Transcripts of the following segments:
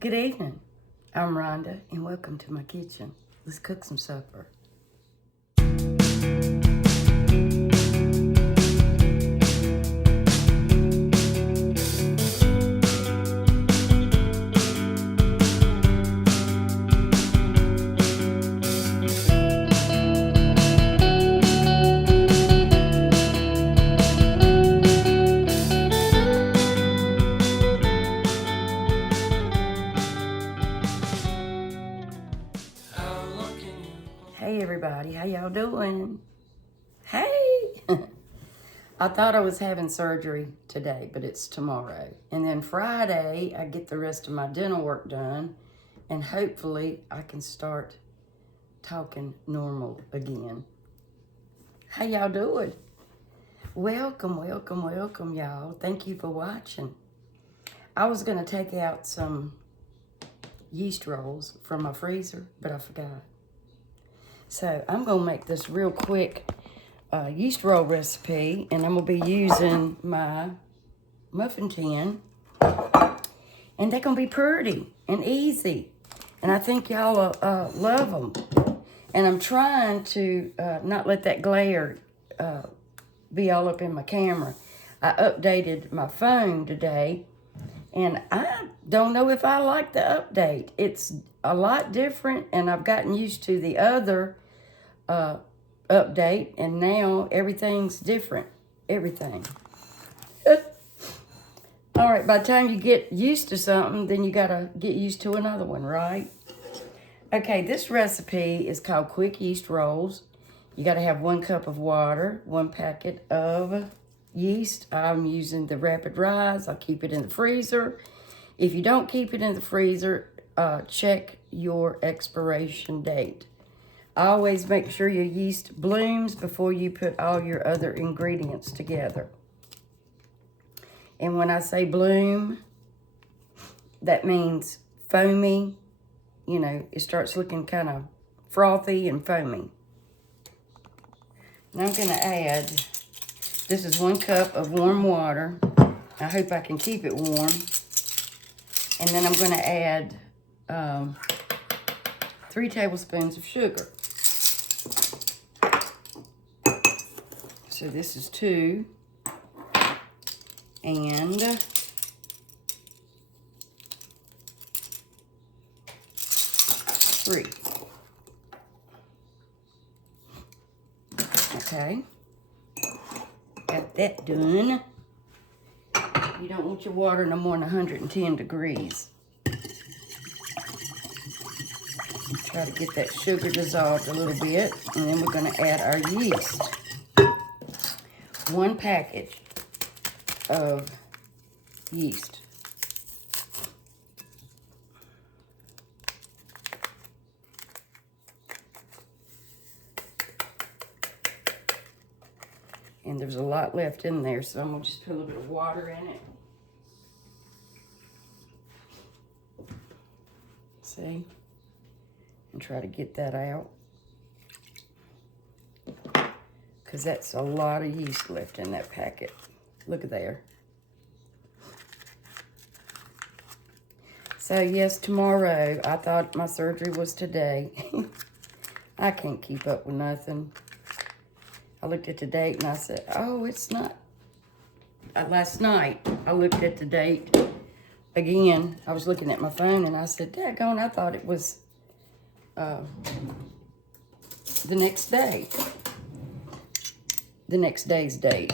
Good evening. I'm Rhonda, and welcome to my kitchen. Let's cook some supper. Hey everybody, how y'all doing? Hey! I thought I was having surgery today, but it's tomorrow. And then Friday, I get the rest of my dental work done, and hopefully I can start talking normal again. How y'all doing? Welcome, welcome, welcome, y'all. Thank you for watching. I was gonna take out some yeast rolls from my freezer, but I forgot. So I'm gonna make this real quick yeast roll recipe, and I'm gonna be using my muffin tin, and they're gonna be pretty and easy, and I think y'all love them. And I'm trying to not let that glare be all up in my camera. I updated my phone today, and I don't know if I like the update. It's a lot different, and I've gotten used to the other update, and now everything's different. Everything. All right, by the time you get used to something, then you gotta get used to another one, right? Okay, this recipe is called quick yeast rolls. You gotta have 1 cup of water, 1 packet of yeast. I'm using the rapid rise. I'll keep it in the freezer. If you don't keep it in the freezer, check your expiration date. Always make sure your yeast blooms before you put all your other ingredients together. And when I say bloom, that means foamy. You know, it starts looking kind of frothy and foamy. And I'm gonna add, this is 1 cup of warm water. I hope I can keep it warm. And then I'm gonna add 3 tablespoons of sugar. So this is 2, and 3. Okay, got that done. You don't want your water no more than 110 degrees. Try to get that sugar dissolved a little bit, and then we're gonna add our yeast. 1 package of yeast. And there's a lot left in there, so I'm gonna just put a little bit of water in it. See? And try to get that out, because that's a lot of yeast left in that packet. Look at there. So yes, tomorrow. I thought my surgery was today. I can't keep up with nothing. I looked at the date and I said, oh, it's not. Last night, I looked at the date again. I was looking at my phone and I said, daggone, I thought it was the next day. The next day's date.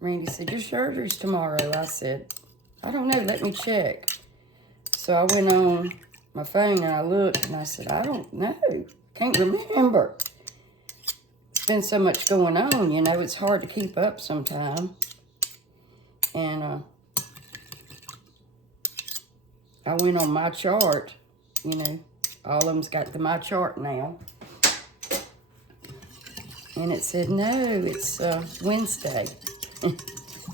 Randy said, your surgery's tomorrow. I said, I don't know, let me check. So I went on my phone and I looked and I said, I don't know, can't remember. It's been so much going on, you know, it's hard to keep up sometime. And I went on my chart, you know, all of them's got my chart now. And it said, no, it's Wednesday.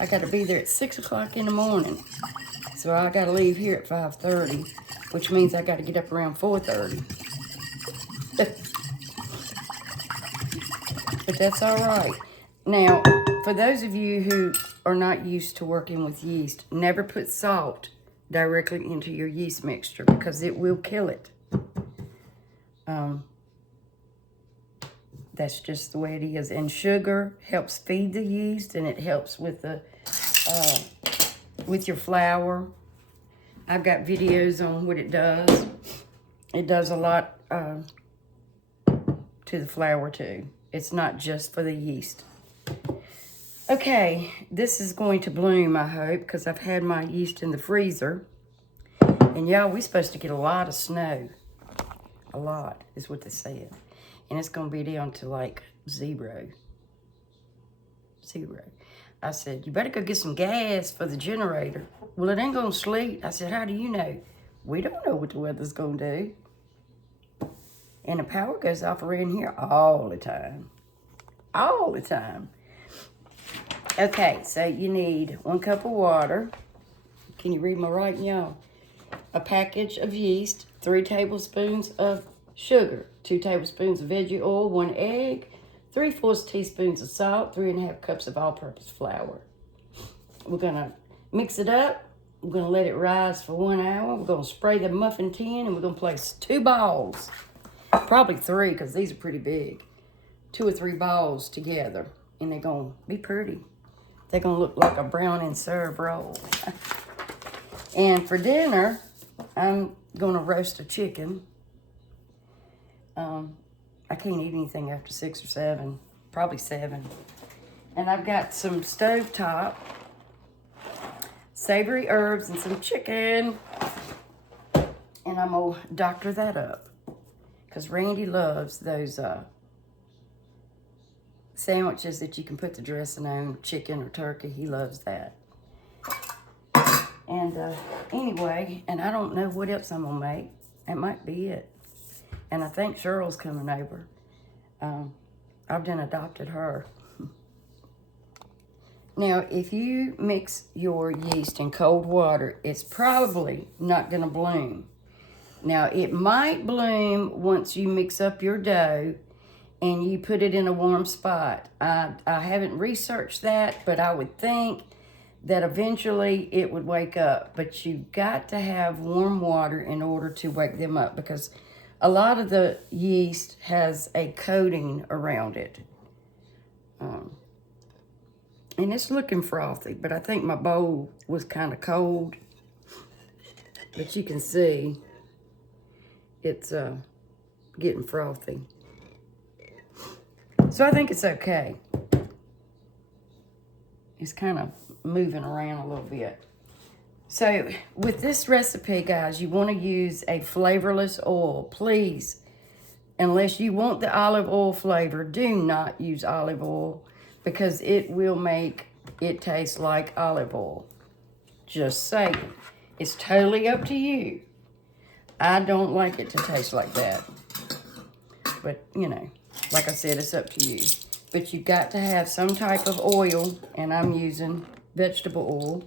I got to be there at 6 o'clock in the morning. So I got to leave here at 5:30, which means I got to get up around 4:30. But that's all right. Now, for those of you who are not used to working with yeast, never put salt directly into your yeast mixture because it will kill it. That's just the way it is. And sugar helps feed the yeast, and it helps with the with your flour. I've got videos on what it does. It does a lot to the flour too. It's not just for the yeast. Okay, this is going to bloom, I hope, because I've had my yeast in the freezer. And y'all, we're supposed to get a lot of snow. A lot is what they said. And it's going to be down to like 0. I said, you better go get some gas for the generator. Well, it ain't going to sleet. I said, how do you know? We don't know what the weather's going to do. And the power goes off around here all the time. All the time. Okay, so you need 1 cup of water. Can you read my writing, y'all? A package of yeast, 3 tablespoons of sugar, 2 tablespoons of veggie oil, 1 egg, 3/4 teaspoons of salt, 3½ cups of all-purpose flour. We're gonna mix it up. We're gonna let it rise for 1 hour. We're gonna spray the muffin tin, and we're gonna place 2 balls, probably 3, because these are pretty big. 2 or 3 balls together, and they're gonna be pretty. They're gonna look like a brown and serve roll. And for dinner, I'm gonna roast a chicken. I can't eat anything after 6 or 7, probably 7. And I've got some stovetop, savory herbs, and some chicken. And I'm gonna doctor that up, because Randy loves those sandwiches that you can put the dressing on, chicken or turkey. He loves that. And anyway, and I don't know what else I'm gonna make. That might be it. And I think Cheryl's coming over. I've done adopted her. Now, if you mix your yeast in cold water, it's probably not gonna bloom. Now, it might bloom once you mix up your dough and you put it in a warm spot. I haven't researched that, but I would think that eventually it would wake up. But you've got to have warm water in order to wake them up, because a lot of the yeast has a coating around it. And it's looking frothy, but I think my bowl was kind of cold. But you can see it's getting frothy. So I think it's okay. It's kind of moving around a little bit. So with this recipe, guys, you want to use a flavorless oil. Please, unless you want the olive oil flavor, do not use olive oil, because it will make it taste like olive oil. Just saying. It's totally up to you. I don't like it to taste like that. But, you know, like I said, it's up to you. But you got to have some type of oil, and I'm using vegetable oil.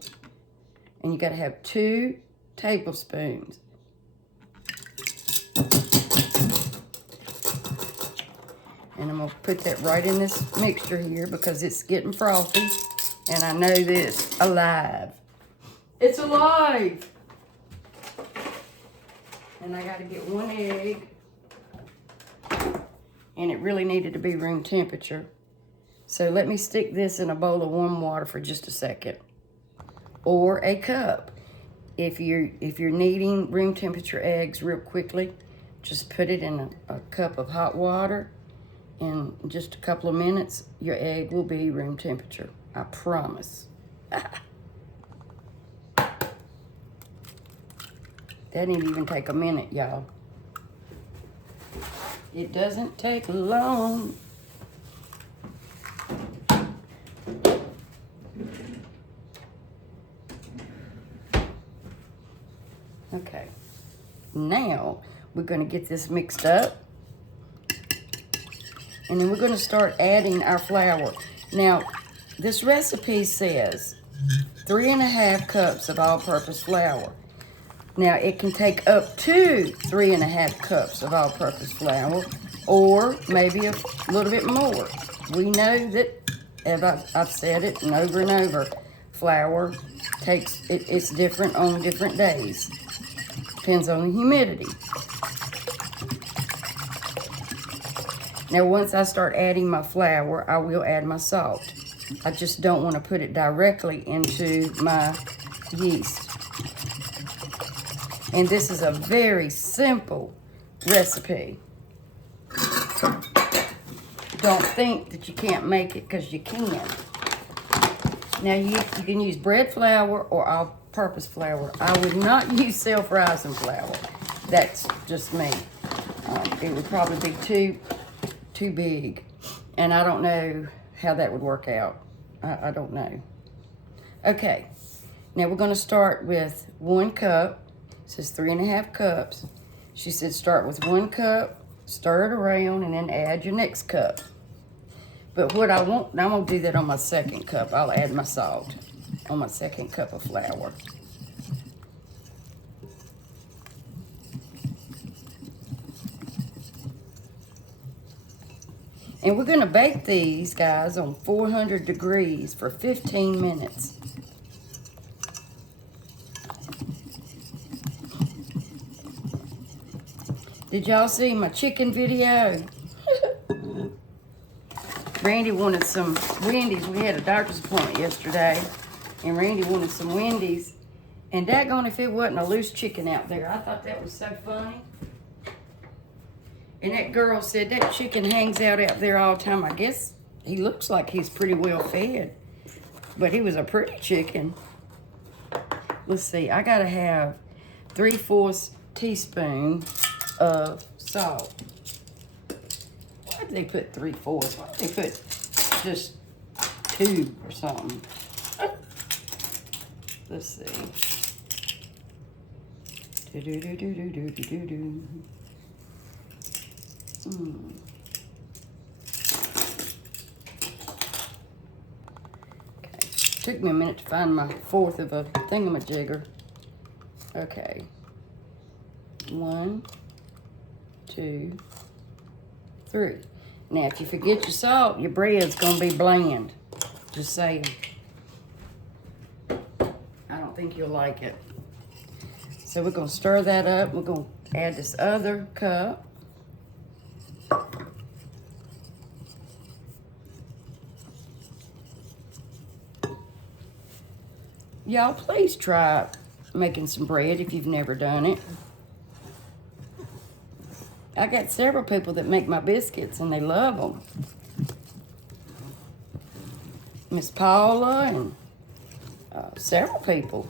And you got to have 2 tablespoons. And I'm going to put that right in this mixture here, because it's getting frothy. And I know that it's alive. It's alive! And I got to get 1 egg. And it really needed to be room temperature. So let me stick this in a bowl of warm water for just a second. Or a cup. If you're kneading room temperature eggs real quickly, just put it in a cup of hot water. In just a couple of minutes, your egg will be room temperature. I promise. That didn't even take a minute, y'all. It doesn't take long. Okay, now we're going to get this mixed up, and then we're going to start adding our flour. Now, this recipe says 3½ cups of all-purpose flour. Now, it can take up to 3½ cups of all-purpose flour, or maybe a little bit more. We know that, as I've said it and over, flour it's different on different days. Depends on the humidity. Now, once I start adding my flour, I will add my salt. I just don't want to put it directly into my yeast. And this is a very simple recipe. Don't think that you can't make it, because you can. Now, you can use bread flour or all-purpose flour. I would not use self-rising flour. That's just me. It would probably be too big. And I don't know how that would work out. I don't know. Okay. Now, we're going to start with 1 cup. It says 3½ cups. She said start with 1 cup, stir it around, and then add your next cup. But what I want, I'm going to do that on my 2nd cup. I'll add my salt on my 2nd cup of flour. And we're going to bake these, guys, on 400 degrees for 15 minutes. Did y'all see my chicken video? Randy wanted some Wendy's. We had a doctor's appointment yesterday, and Randy wanted some Wendy's. And daggone if it wasn't a loose chicken out there. I thought that was so funny. And that girl said that chicken hangs out there all the time. I guess he looks like he's pretty well fed. But he was a pretty chicken. Let's see. I got to have 3/4 teaspoon of salt. Why did they put 3/4? Why did they put just 2 or something? Let's see. Do-do-do-do-do-do-do-do. Okay. Took me a minute to find my 1/4 of a thingamajigger. Okay. 1, 2, 3. Now, if you forget your salt, your bread's going to be bland. Just saying. I don't think you'll like it. So we're going to stir that up. We're going to add this other cup. Y'all, please try making some bread if you've never done it. I got several people that make my biscuits, and they love them. Miss Paula and several people.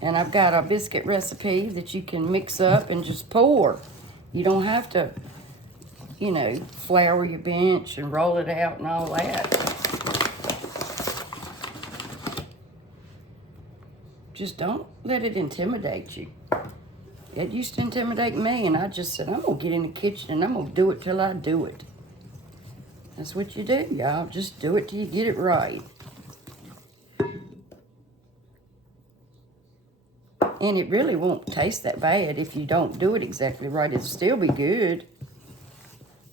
And I've got a biscuit recipe that you can mix up and just pour. You don't have to, you know, flour your bench and roll it out and all that. Just don't let it intimidate you. It used to intimidate me, and I just said, I'm going to get in the kitchen, and I'm going to do it till I do it. That's what you do, y'all. Just do it till you get it right. And it really won't taste that bad if you don't do it exactly right. It'll still be good.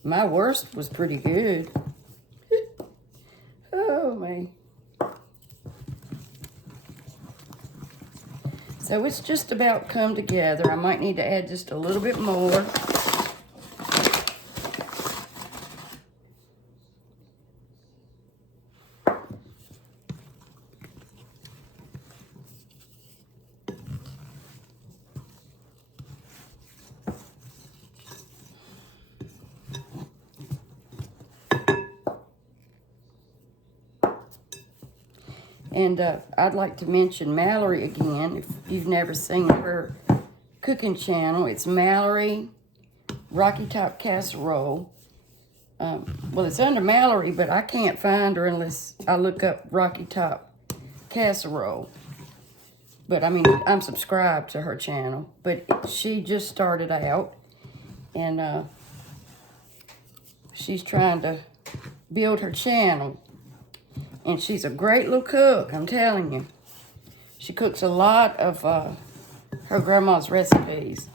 My worst was pretty good. Oh, man. So it's just about come together. I might need to add just a little bit more. And I'd like to mention Mallory again. If you've never seen her cooking channel, it's Mallory Rocky Top Casserole. Well, it's under Mallory, but I can't find her unless I look up Rocky Top Casserole. But, I mean, I'm subscribed to her channel. But she just started out, and she's trying to build her channel. And she's a great little cook, I'm telling you. She cooks a lot of her grandma's recipes.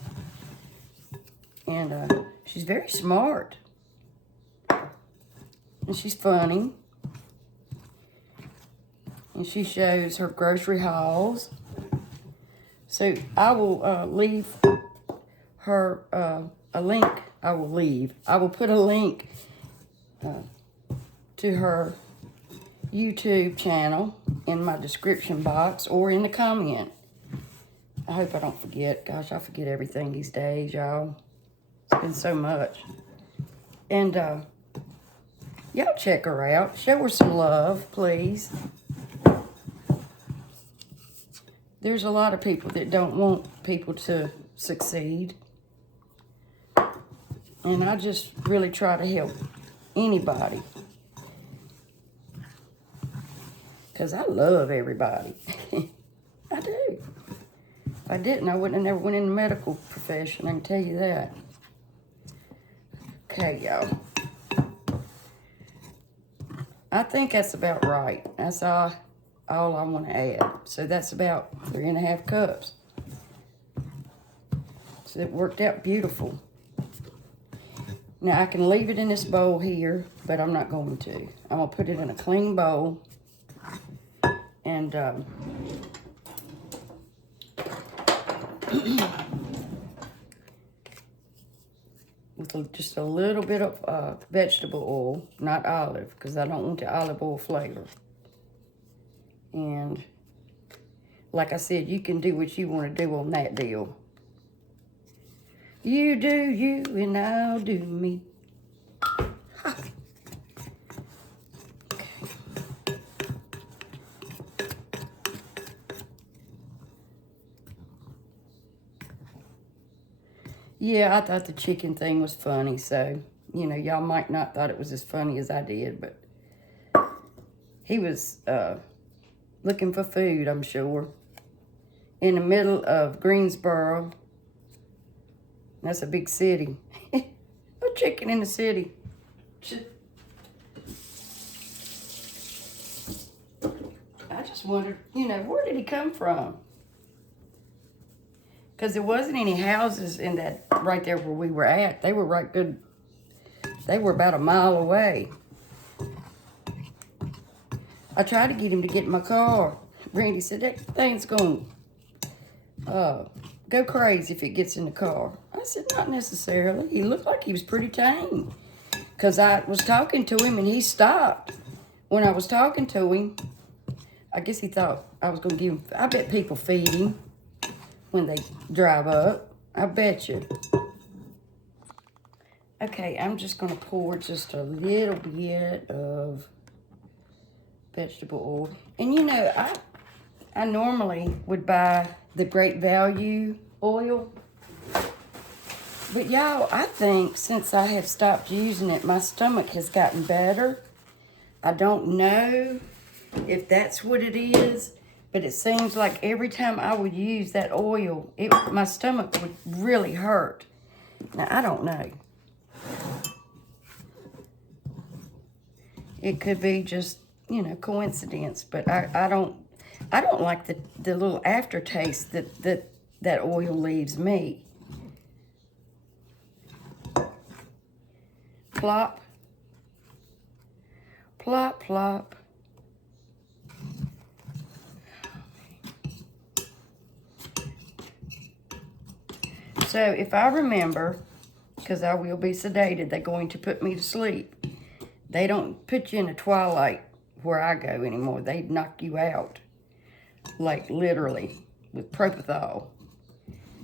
And she's very smart. And she's funny. And she shows her grocery hauls. So I will leave her a link. I will put a link to her YouTube channel in my description box or in the comment. I hope I don't forget. Gosh, I forget everything these days, y'all. It's been so much. And y'all check her out. Show her some love, please. There's a lot of people that don't want people to succeed. And I just really try to help anybody. Because I love everybody. I do. If I didn't, I wouldn't have never went in the medical profession, I can tell you that. Okay, y'all. I think that's about right. That's all I want to add. So that's about 3.5 cups. So it worked out beautiful. Now I can leave it in this bowl here, but I'm not going to. I'm going to put it in a clean bowl. And with just a little bit of vegetable oil, not olive, because I don't want the olive oil flavor. And like I said, you can do what you want to do on that deal. You do you, and I'll do me. Ha. Yeah, I thought the chicken thing was funny, so, you know, y'all might not thought it was as funny as I did, but he was looking for food, I'm sure, in the middle of Greensboro. That's a big city. A chicken in the city. I just wondered, you know, where did he come from? Because there wasn't any houses in that, right there where we were at. They were right good. They were about a mile away. I tried to get him to get in my car. Randy said, that thing's going to go crazy if it gets in the car. I said, not necessarily. He looked like he was pretty tame. Because I was talking to him and he stopped. When I was talking to him, I guess he thought I was going to give him, I bet people feed him when they drive up. I bet you. Okay, I'm just going to pour just a little bit of vegetable oil. And you know, I normally would buy the Great Value oil. But y'all, I think since I have stopped using it, my stomach has gotten better. I don't know if that's what it is. But it seems like every time I would use that oil, my stomach would really hurt. Now, I don't know. It could be just, you know, coincidence. But I don't like the little aftertaste that oil leaves me. Plop. Plop, plop. So if I remember, because I will be sedated, they're going to put me to sleep. They don't put you in a twilight where I go anymore. They knock you out, like literally, with propofol.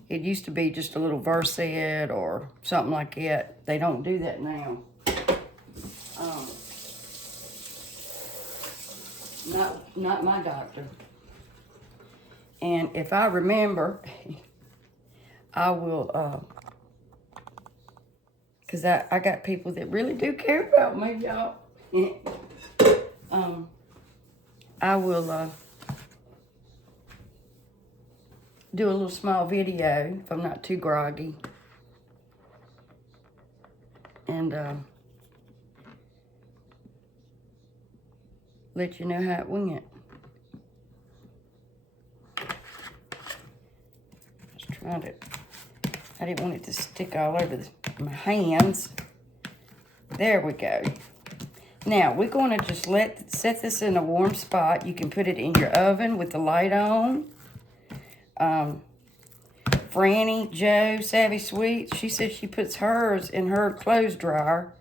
It used to be just a little Versed or something like that. They don't do that now. Not my doctor. And if I remember, I will, because I got people that really do care about me, y'all. I will do a little small video if I'm not too groggy. And let you know how it went. Just trying to, I didn't want it to stick all over my hands. There we go. Now, we're going to just set this in a warm spot. You can put it in your oven with the light on. Franny, Joe, Savvy Sweet, she says she puts hers in her clothes dryer.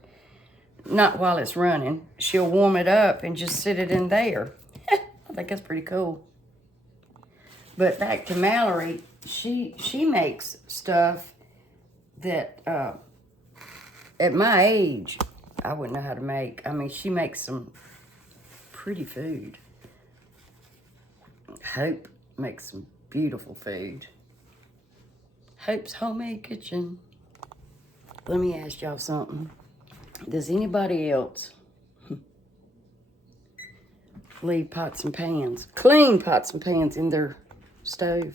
Not while it's running. She'll warm it up and just sit it in there. I think that's pretty cool. But back to Mallory, she makes stuff that at my age, I wouldn't know how to make. I mean, she makes some pretty food. Hope makes some beautiful food. Hope's Homemade Kitchen. Let me ask y'all something. Does anybody else leave pots and pans, clean pots and pans in their stove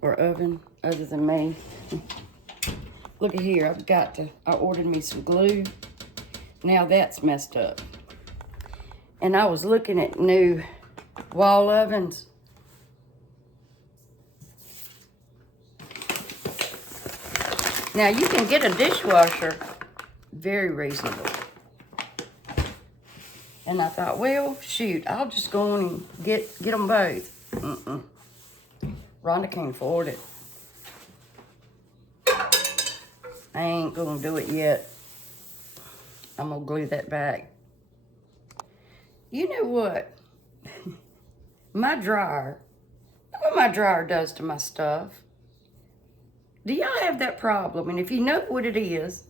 or oven other than me? Look at here, I ordered me some glue. Now that's messed up. And I was looking at new wall ovens. Now you can get a dishwasher very reasonable. And I thought, well, shoot, I'll just go on and get them both. Rhonda can't afford it. I ain't gonna do it yet. I'm gonna glue that back. You know what? My dryer, look what my dryer does to my stuff. Do y'all have that problem? And if you know what it is,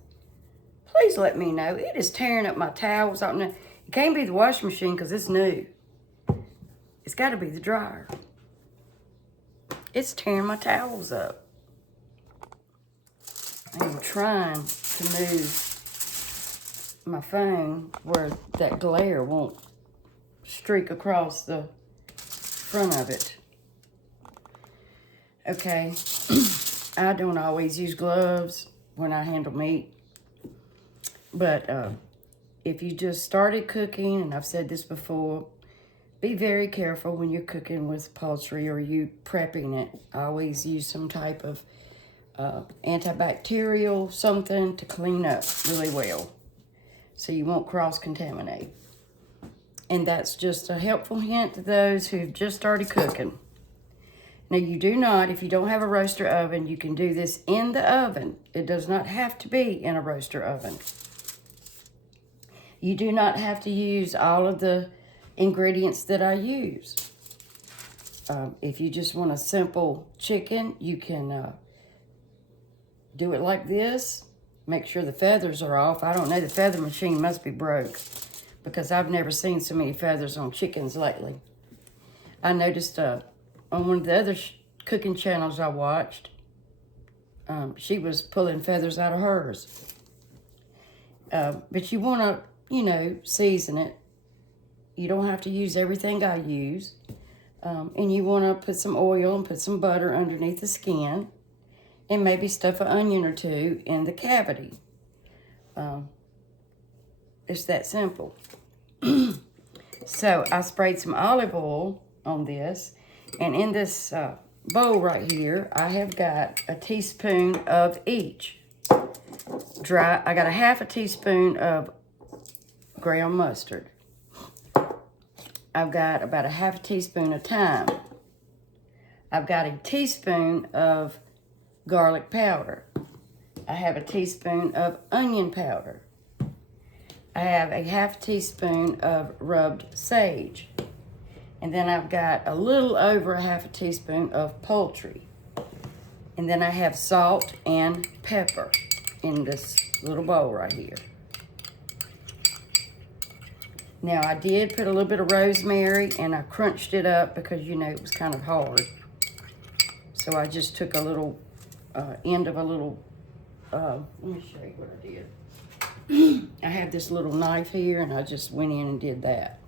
please let me know. It is tearing up my towels. I don't know. It can't be the washing machine because it's new. It's got to be the dryer. It's tearing my towels up. I am trying to move my phone where that glare won't streak across the front of it. Okay. I don't always use gloves when I handle meat. But if you just started cooking, and I've said this before, be very careful when you're cooking with poultry or you prepping it. I always use some type of antibacterial something to clean up really well so you won't cross-contaminate. And that's just a helpful hint to those who've just started cooking. Now, you do not, if you don't have a roaster oven, you can do this in the oven. It does not have to be in a roaster oven. You do not have to use all of the ingredients that I use. If you just want a simple chicken, you can do it like this. Make sure the feathers are off. I don't know, the feather machine must be broke because I've never seen so many feathers on chickens lately. I noticed on one of the other cooking channels I watched, she was pulling feathers out of hers. But you want to, you know, season it. You don't have to use everything I use. And you want to put some oil and put some butter underneath the skin and maybe stuff an onion or two in the cavity. It's that simple. So I sprayed some olive oil on this. And in this bowl right here, I have got a teaspoon of each. I got a half a teaspoon of ground mustard. I've got about a half a teaspoon of thyme. I've got a teaspoon of garlic powder. I have a teaspoon of onion powder. I have a half teaspoon of rubbed sage. And then I've got a little over a half a teaspoon of poultry. And then I have salt and pepper in this little bowl right here. Now I did put a little bit of rosemary and I crunched it up because, you know, it was kind of hard. So I just took a little end of a little, let me show you what I did. I have this little knife here and I just went in and did that.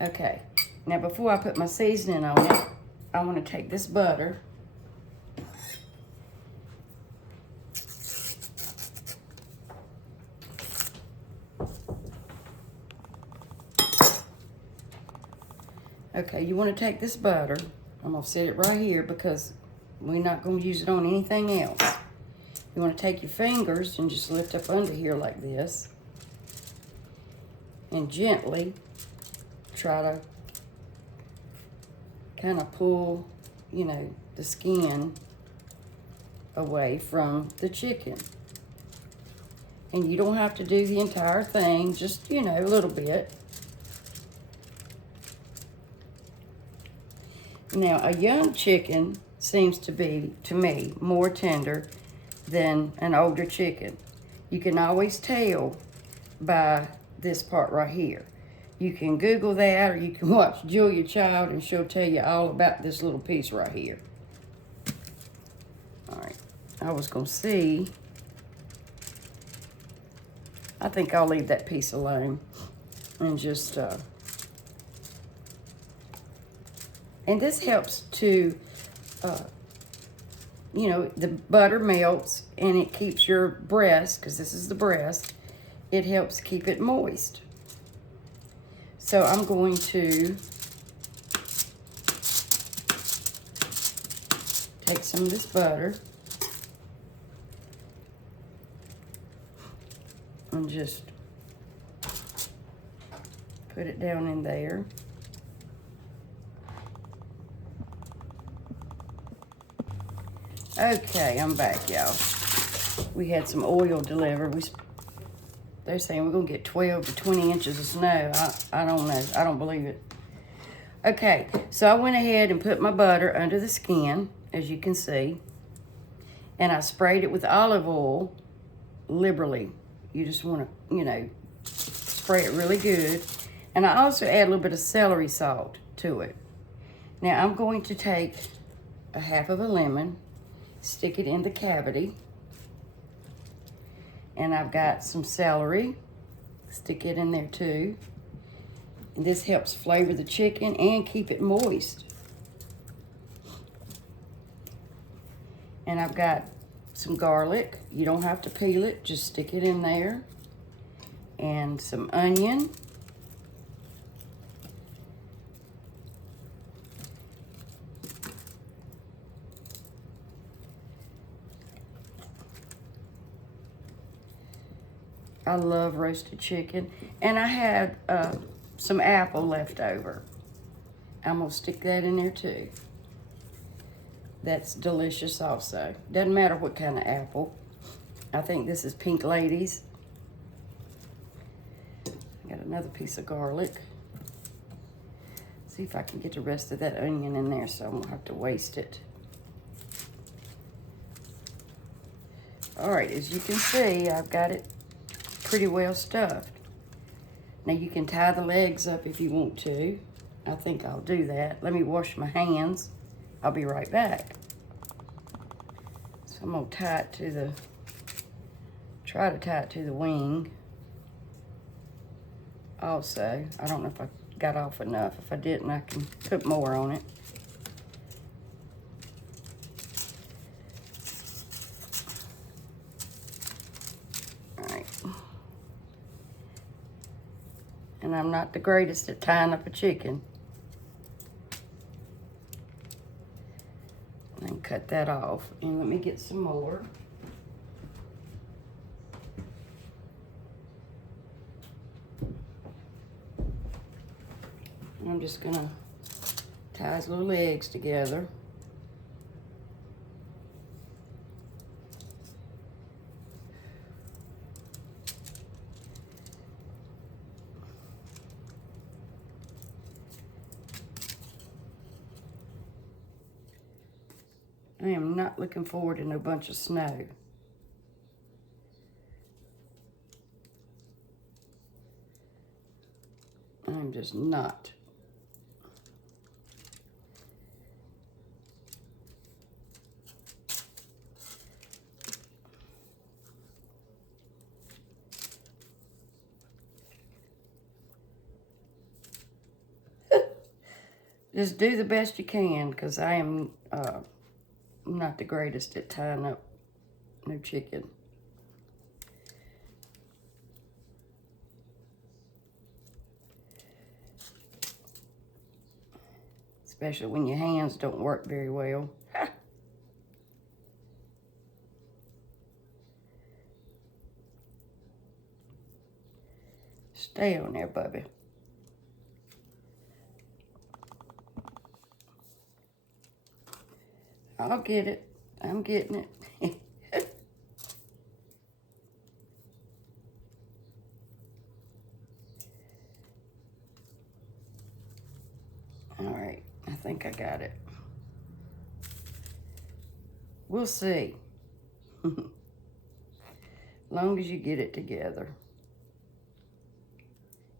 Okay, now before I put my seasoning on it, I want to take this butter Okay, you want to take this butter. I'm going to set it right here because we're not going to use it on anything else. You want to take your fingers and just lift up under here like this. And gently try to kind of pull, you know, the skin away from the chicken. And you don't have to do the entire thing, just, you know, a little bit. Now, a young chicken seems to be, to me, more tender than an older chicken. You can always tell by this part right here. You can Google that, or you can watch Julia Child, and she'll tell you all about this little piece right here. All right, I was gonna see. I think I'll leave that piece alone and just, and this helps to, you know, the butter melts and it keeps your breast, because this is the breast, it helps keep it moist. So I'm going to take some of this butter and just put it down in there. Okay, I'm back, y'all. We had some oil delivered. They're saying we're gonna get 12 to 20 inches of snow. I don't know, I don't believe it. Okay, so I went ahead and put my butter under the skin, as you can see, and I sprayed it with olive oil liberally. You just wanna, you know, spray it really good. And I also add a little bit of celery salt to it. Now I'm going to take a half of a lemon, stick it in the cavity, and I've got some celery, stick it in there too. And this helps flavor the chicken and keep it moist. And I've got some garlic. You don't have to peel it, just stick it in there. And some onion. I love roasted chicken. And I had some apple left over. I'm gonna stick that in there too. That's delicious also. Doesn't matter what kind of apple. I think this is Pink Ladies. Got another piece of garlic. See if I can get the rest of that onion in there so I won't have to waste it. All right, as you can see, I've got it pretty well stuffed. Now you can tie the legs up if you want to. I think I'll do that. Let me wash my hands. I'll be right back. So I'm gonna tie it to the, try to tie it to the wing. Also, I don't know if I got off enough. If I didn't, I can put more on it. All right. And I'm not the greatest at tying up a chicken. And cut that off. And let me get some more. And I'm just gonna tie his little legs together. I am not looking forward to no bunch of snow. I'm just not. Just do the best you can, because I am not the greatest at tying up no chicken. Especially when your hands don't work very well. Stay on there, Bubby. I'll get it. I'm getting it. All right, I think I got it. We'll see. Long as you get it together.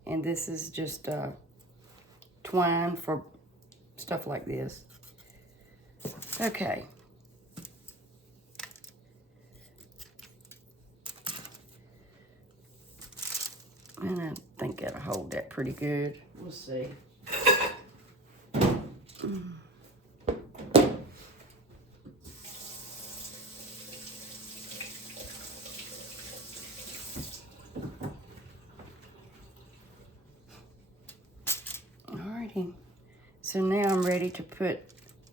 And this is just twine for stuff like this. Okay. And I think that'll hold that pretty good. We'll see. Alrighty. So now I'm ready to put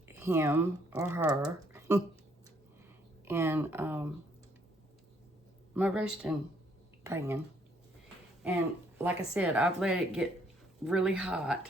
him or her in my roasting pan. And like I said, I've let it get really hot.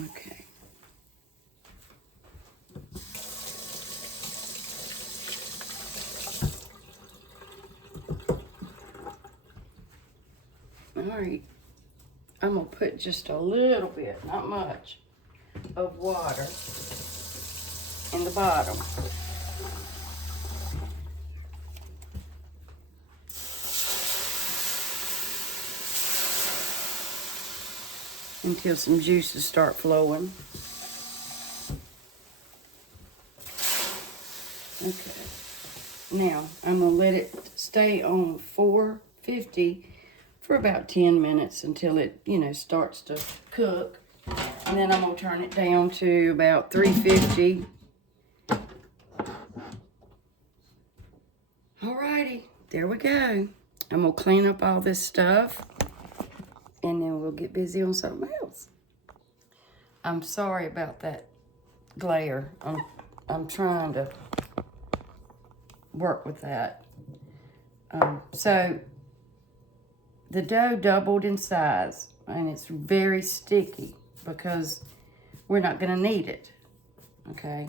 Okay. All right, I'm gonna put just a little bit, not much, of water in the bottom. Until some juices start flowing. Okay. Now, I'm gonna let it stay on 450 for about 10 minutes until it, starts to cook. And then I'm gonna turn it down to about 350. Alrighty, there we go. I'm gonna clean up all this stuff and then we'll get busy on something else. I'm sorry about that glare. I'm trying to work with that. So the dough doubled in size and it's very sticky because we're not gonna knead it, okay?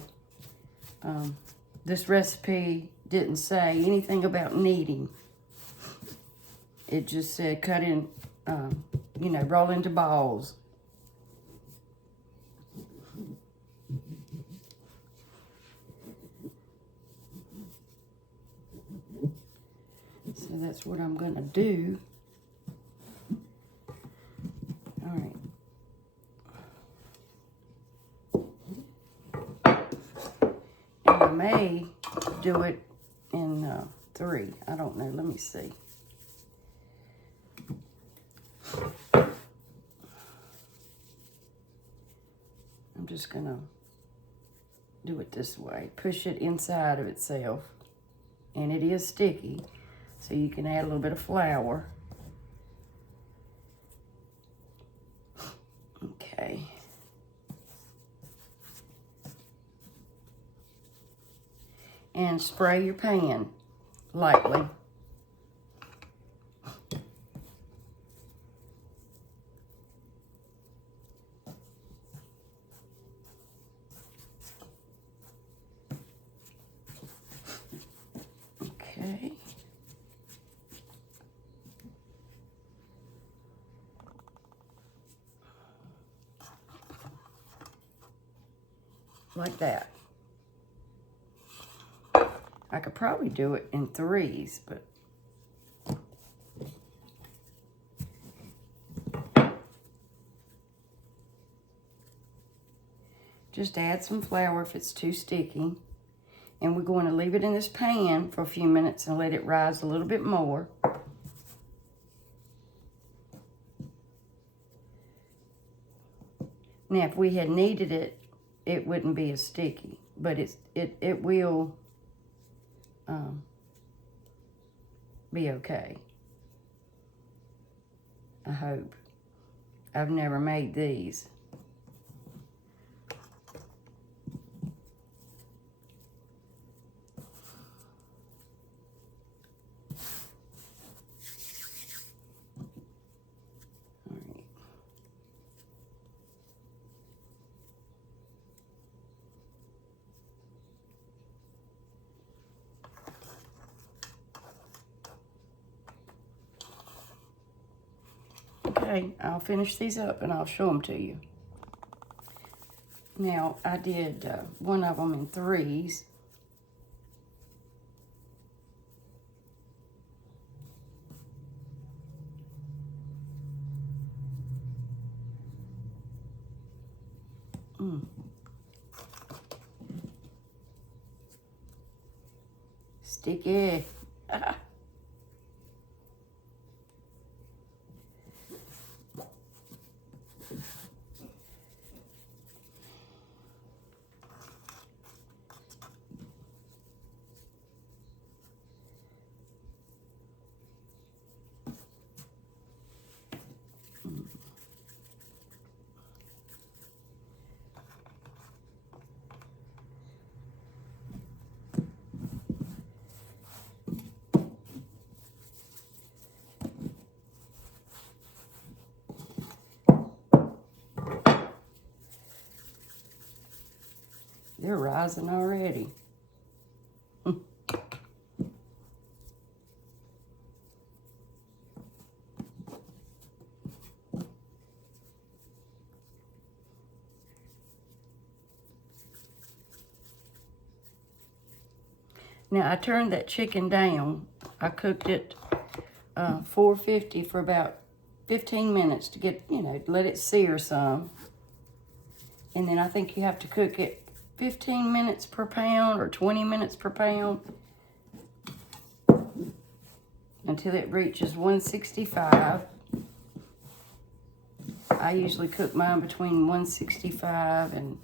This recipe didn't say anything about kneading. It just said cut in, roll into balls. So that's what I'm gonna do. All right. And I may do it in 3. I don't know. Let me see. I'm just gonna do it this way. Push it inside of itself. And it is sticky, so you can add a little bit of flour. Okay. And spray your pan lightly. Okay. Like that. I could probably do it in 3s, but just add some flour if it's too sticky. And we're going to leave it in this pan for a few minutes and let it rise a little bit more. Now, if we had kneaded it, it wouldn't be as sticky. But it will be okay. I hope. I've never made these. Okay, I'll finish these up and I'll show them to you. Now, I did one of them in 3s. Sticky. They're rising already. Now, I turned that chicken down. I cooked it 450 for about 15 minutes to get, let it sear some. And then I think you have to cook it 15 minutes per pound or 20 minutes per pound until it reaches 165. I usually cook mine between 165 and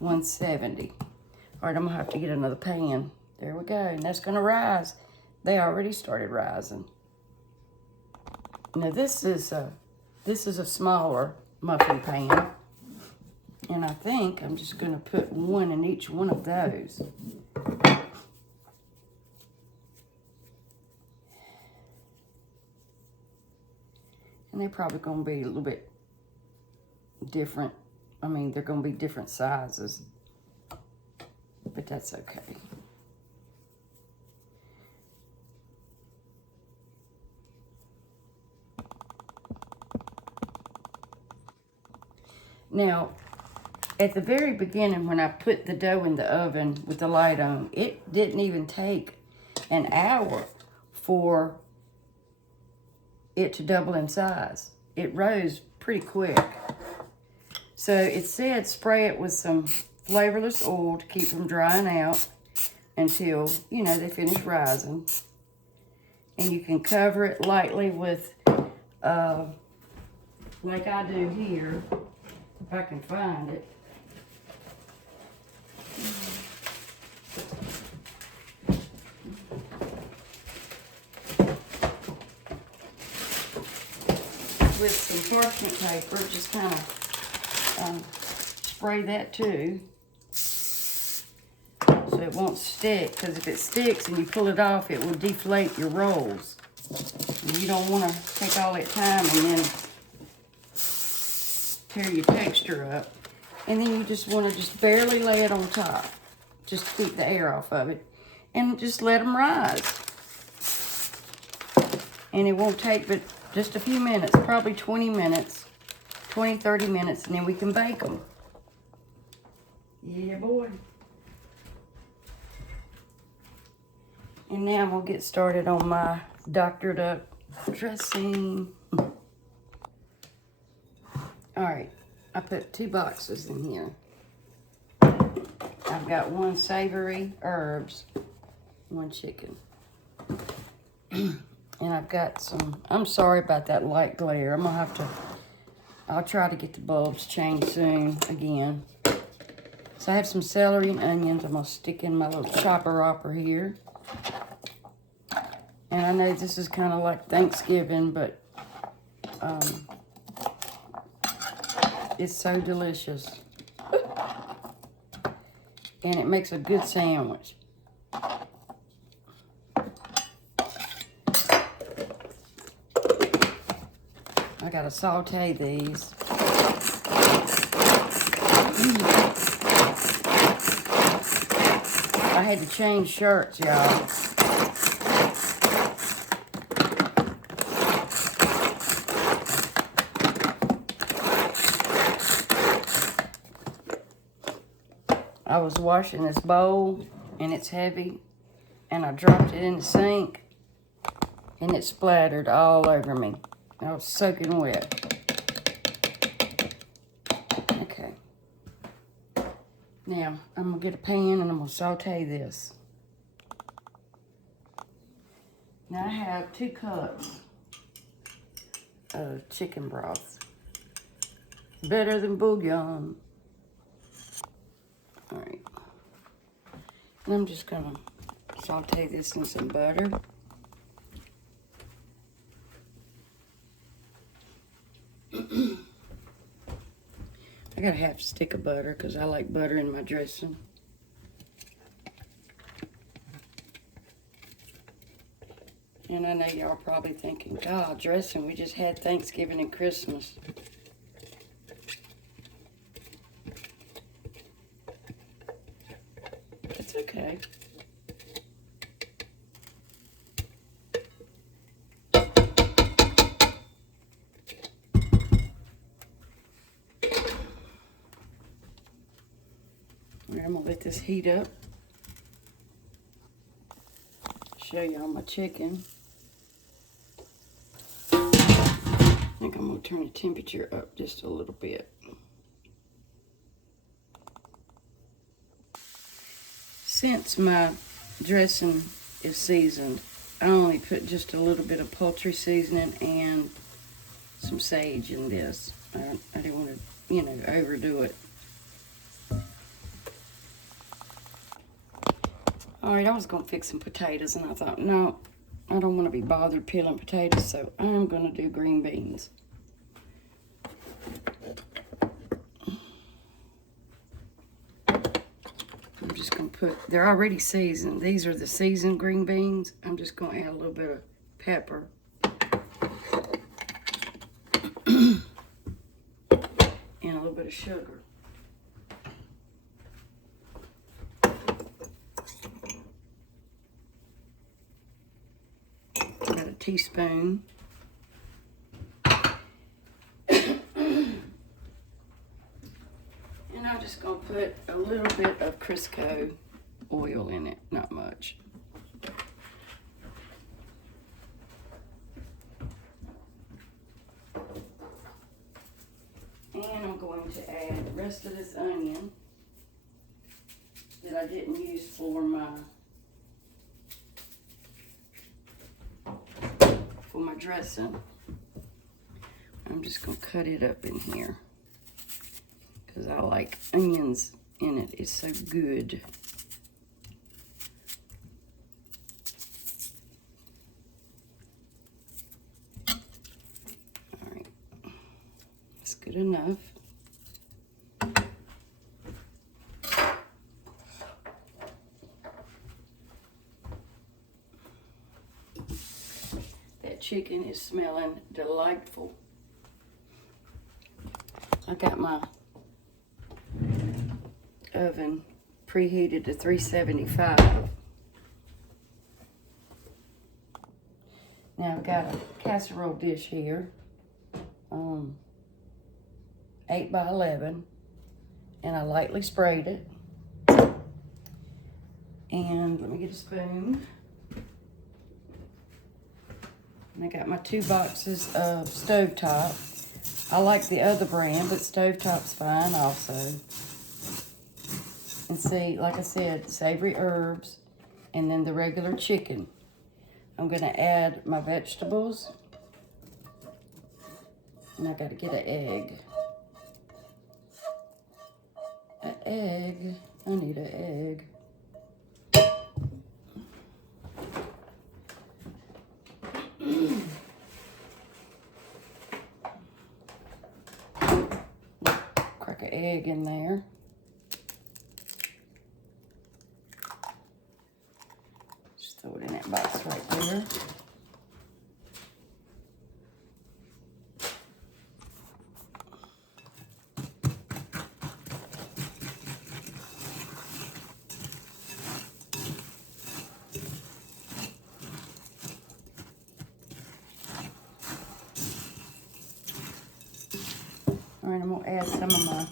170. All right, I'm gonna have to get another pan. There we go, and that's gonna rise. They already started rising. Now this is a smaller muffin pan, and I think I'm just gonna put one in each one of those. And they're probably gonna be a little bit different. I mean, they're gonna be different sizes, but that's okay. Now, at the very beginning, when I put the dough in the oven with the light on, it didn't even take an hour for it to double in size. It rose pretty quick. So it said spray it with some flavorless oil to keep them drying out until, they finish rising. And you can cover it lightly with, like I do here, if I can find it. With some parchment paper, just kind of spray that too, so it won't stick, because if it sticks and you pull it off, it will deflate your rolls. And you don't want to take all that time and then tear your texture up. And then you just want to just barely lay it on top, just to keep the air off of it, and just let them rise. And it won't take but just a few minutes, probably 20 minutes, 20, 30 minutes, and then we can bake them. Yeah, boy. And now we'll get started on my doctored up dressing. All right, I put 2 boxes in here. I've got 1 savory herbs, 1 chicken. And I've got some, I'm sorry about that light glare. I'll try to get the bulbs changed soon again. So I have some celery and onions I'm going to stick in my little chopper-opper here. And I know this is kind of like Thanksgiving, but it's so delicious. And it makes a good sandwich. I gotta saute these. I had to change shirts, y'all. I was washing this bowl, and it's heavy, and I dropped it in the sink, and it splattered all over me. I was soaking wet. Okay. Now, I'm going to get a pan, and I'm going to saute this. Now, I have 2 cups of chicken broth. Better than bouillon. All right. And I'm just going to saute this in some butter. I got a half stick of butter because I like butter in my dressing. And I know y'all probably thinking, God, dressing, we just had Thanksgiving and Christmas. It's okay. All right, I'm gonna let this heat up. Show y'all my chicken. I think I'm gonna turn the temperature up just a little bit. Since my dressing is seasoned, I only put just a little bit of poultry seasoning and some sage in this. I didn't want to, you know, overdo it. All right, I was gonna fix some potatoes, and I thought, no, I don't want to be bothered peeling potatoes, so I'm gonna do green beans. I'm just gonna put, they're already seasoned. These are the seasoned green beans. I'm just gonna add a little bit of pepper. And a little bit of sugar. Got a teaspoon. And I'm just gonna put a little bit of Crisco oil in it, not much. And I'm going to add the rest of this onion that I didn't use for my dressing. I'm just gonna cut it up in here because I like onions in it. It's so good. All right, that's good enough. That chicken is smelling delightful. I got my oven preheated to 375. Now I've got a casserole dish here, 8 by 11, and I lightly sprayed it. And let me get a spoon. And I got my 2 boxes of stovetop. I like the other brand, but stovetop's fine also. And see, like I said, savory herbs, and then the regular chicken. I'm gonna add my vegetables. And I gotta get an egg. An egg. I need an egg. Crack an egg in there. Just throw it in that box right there. All right, I'm gonna add some of my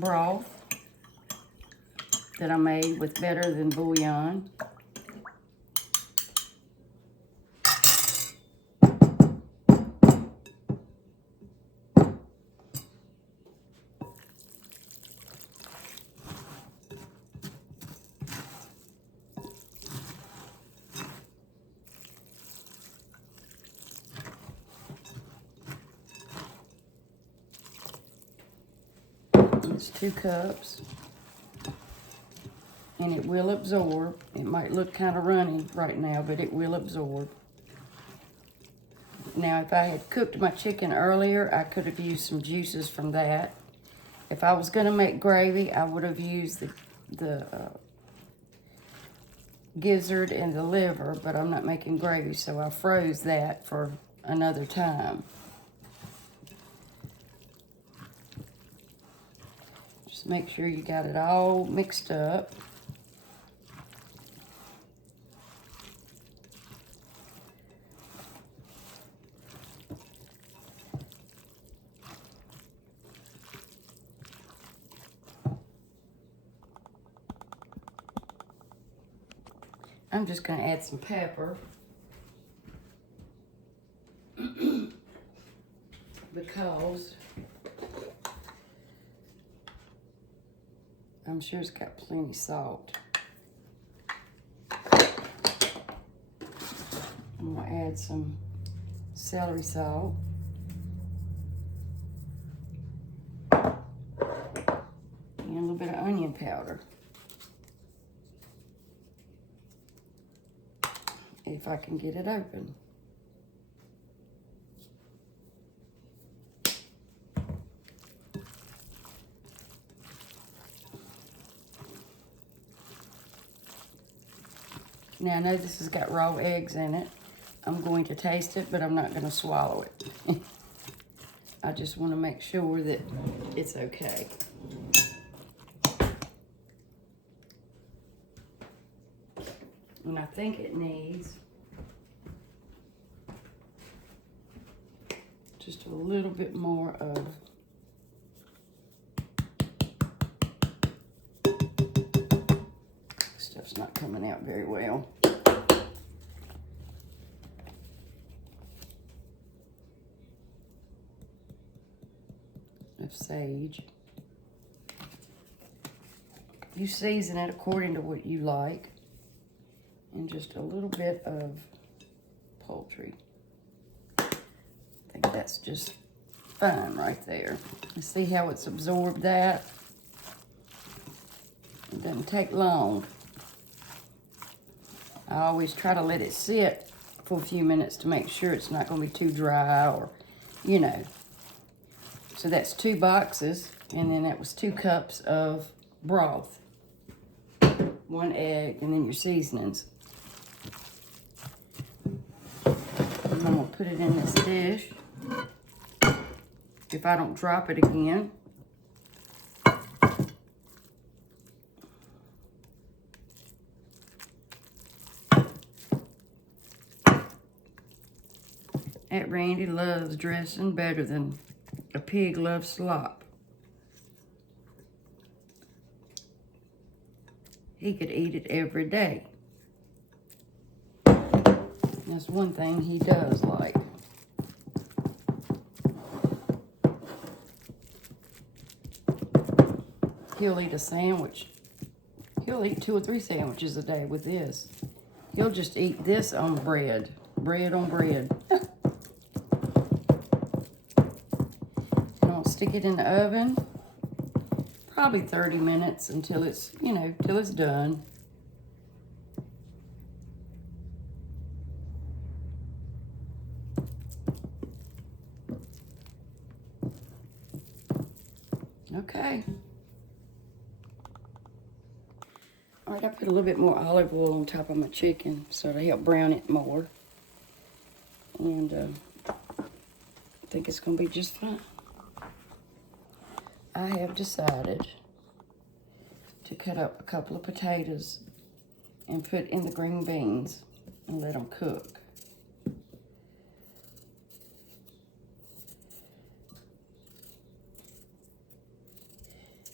broth that I made with Better Than Bouillon. It's 2 cups. And it will absorb. It might look kind of runny right now, but it will absorb. Now, if I had cooked my chicken earlier, I could have used some juices from that. If I was going to make gravy, I would have used the gizzard and the liver, but I'm not making gravy, so I froze that for another time. Just make sure you got it all mixed up. I'm just going to add some pepper because I'm sure it's got plenty of salt. I'm going to add some celery salt. And a little bit of onion powder. If I can get it open. Now I know this has got raw eggs in it. I'm going to taste it, but I'm not going to swallow it. I just want to make sure that it's okay. And I think it needs just a little bit more of stuff's not coming out very well. Of sage. You season it according to what you like. And just a little bit of poultry. I think that's just fine right there. You see how it's absorbed that? It doesn't take long. I always try to let it sit for a few minutes to make sure it's not going to be too dry or, you know. So that's 2 boxes, and then that was 2 cups of broth. 1 egg, and then your seasonings. And I'm going to put it in this dish. If I don't drop it again. Aunt Randy loves dressing better than a pig loves slop. He could eat it every day. That's one thing he does like. He'll eat a sandwich. He'll eat 2 or 3 sandwiches a day with this. He'll just eat this on bread. Bread on bread. stick it in the oven. Probably 30 minutes until it's, you know, till it's done. Okay. All right, I put a little bit more olive oil on top of my chicken so to help brown it more. And I think it's gonna be just fine. I have decided to cut up a couple of potatoes and put in the green beans and let them cook.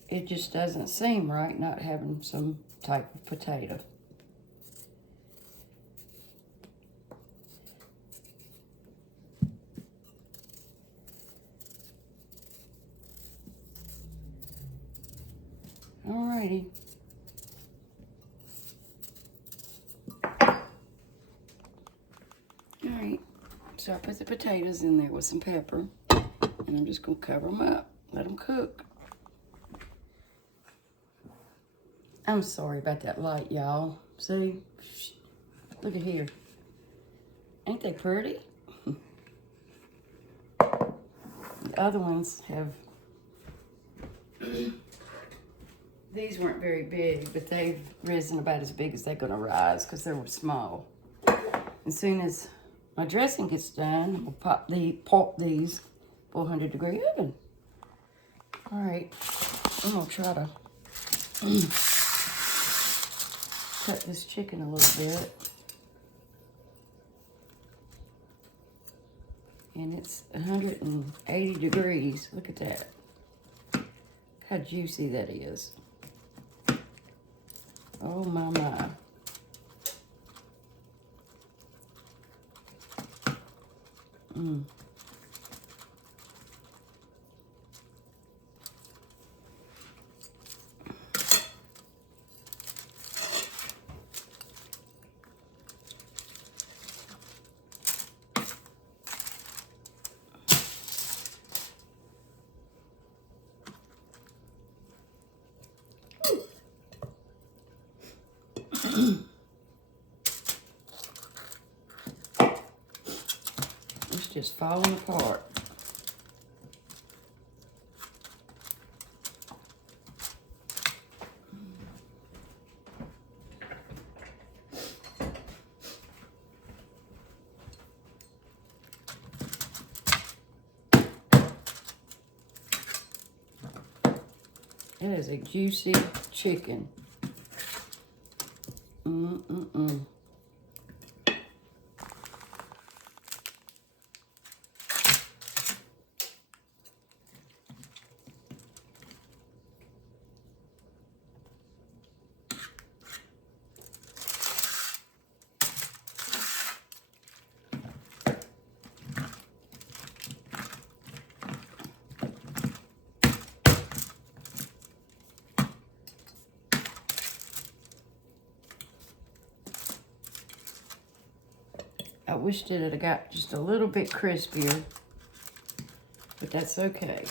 It just doesn't seem right not having some type of potato. Alrighty. Alright, so I put the potatoes in there with some pepper, and I'm just gonna cover them up, let them cook. I'm sorry about that light, y'all. See? Look at here. Ain't they pretty? The other ones have... These weren't very big, but they've risen about as big as they're gonna rise because they were small. As soon as my dressing gets done, we'll pop these 400-degree oven. All right, I'm gonna try to cut this chicken a little bit. And it's 180 degrees. Look at that. Look how juicy that is. Oh my, my. Mm. It's just falling apart. It is a juicy chicken. Mm-mm-mm. I wished it had got just a little bit crispier, but that's okay.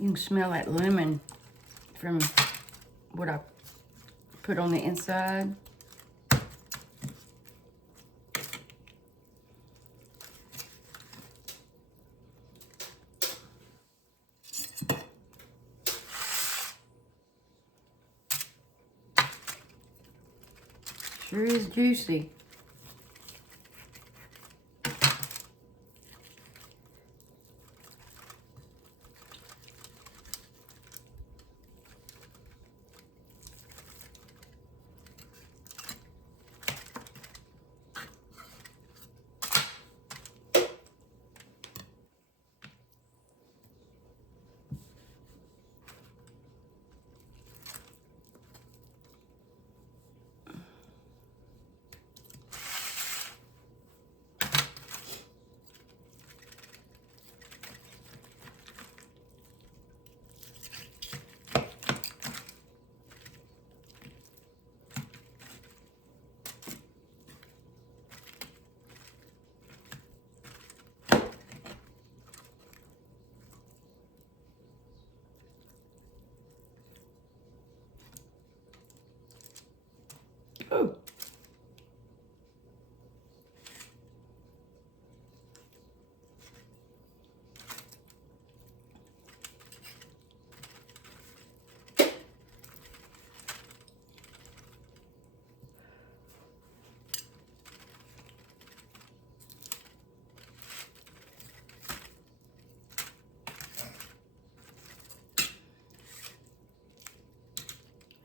You can smell that lemon from what I put on the inside. Sure is juicy.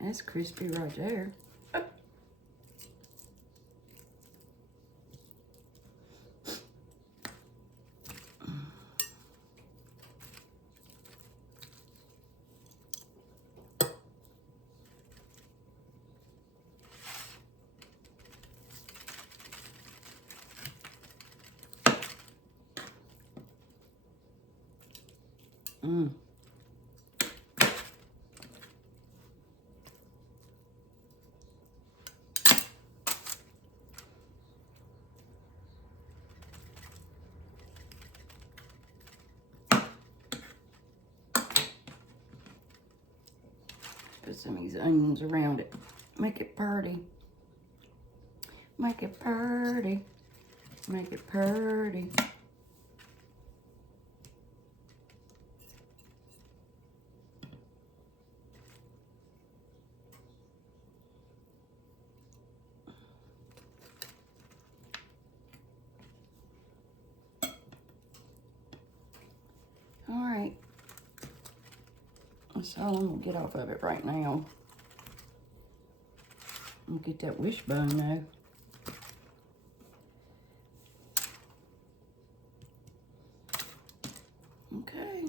That's crispy right there. Mm. Put some of these onions around it. Make it pretty. Make it pretty. Make it pretty. All right. That's all I'm gonna get off of it right now. I'm gonna get that wishbone though. Okay.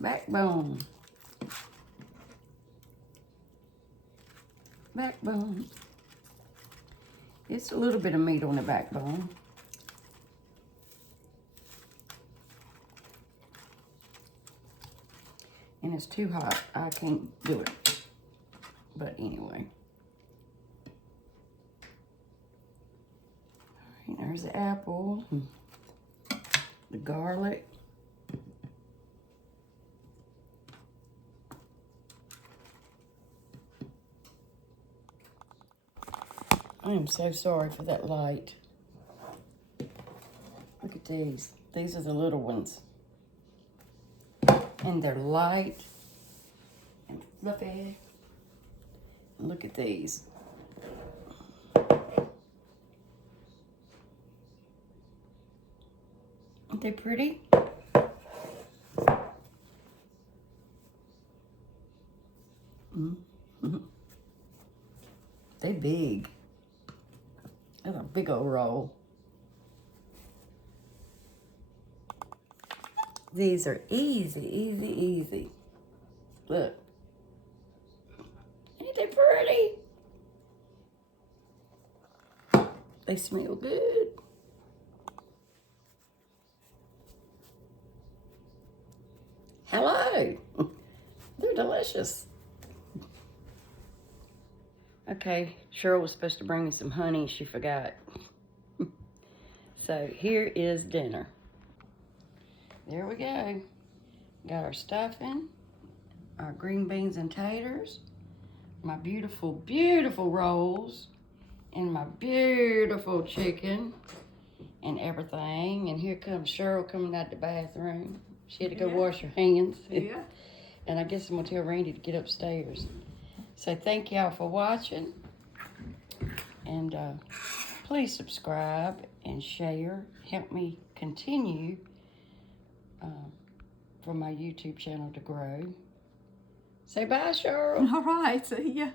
Backbone. Backbone. It's a little bit of meat on the backbone. And it's too hot. I can't do it. But anyway. All right, there's the apple. The garlic. I am so sorry for that light. Look at these. These are the little ones. And they're light and fluffy. And look at these. Aren't they pretty? Mm-hmm. They big. That's a big old roll. These are easy, easy, easy. Look. Ain't they pretty? They smell good. Hello. They're delicious. Okay, Cheryl was supposed to bring me some honey. She forgot. So here is dinner. There we go. Got our stuffing, our green beans and taters, my beautiful, beautiful rolls, and my beautiful chicken and everything. And here comes Cheryl coming out the bathroom. She had to go wash her hands. Yeah. And I guess I'm gonna tell Randy to get upstairs. So thank y'all for watching. And please subscribe and share. Help me continue for my YouTube channel to grow. Say bye, Cheryl. All right. See ya.